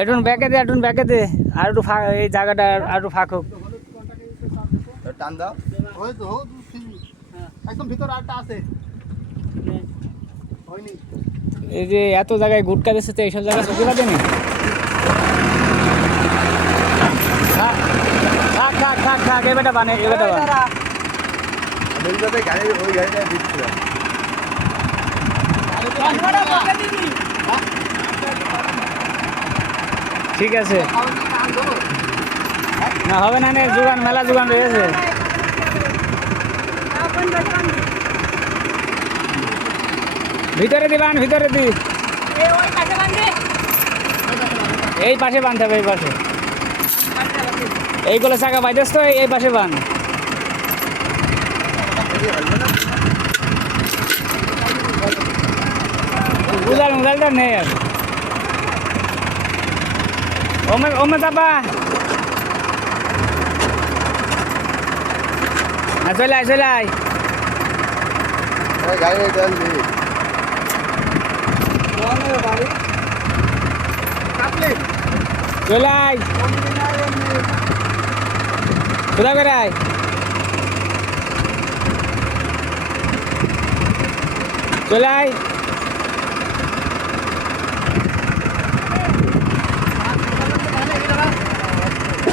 এটুন ব্যাকে দে আর একটু এই জায়গাটা আর একটু ফাঁক হোক। টান দাও। একদম ভিতরে আরেকটা আছে। হয়নি। এই যে এত জায়গায় গুটকা দিচ্ছে তো এইসব জায়গায় প্রতিবাদ নেই। থাক এবারটা বানে এবারটা বান। ওই গাড়িটা দিচ্ছিল। ঠিক আছে না হবে না জোগান মেলা জোগান রয়েছে। ভিতরে দিবান ভিতরে দি এই পাশে বানতে হবে এই পাশে এইগুলো চাকা বাইতেস তো এই পাশে বান। উদালটা নেই আর ওমে চাপা চলে আয় গাড়ি তেল দি। চলে আয় কোথা করে আয় চলে আয়।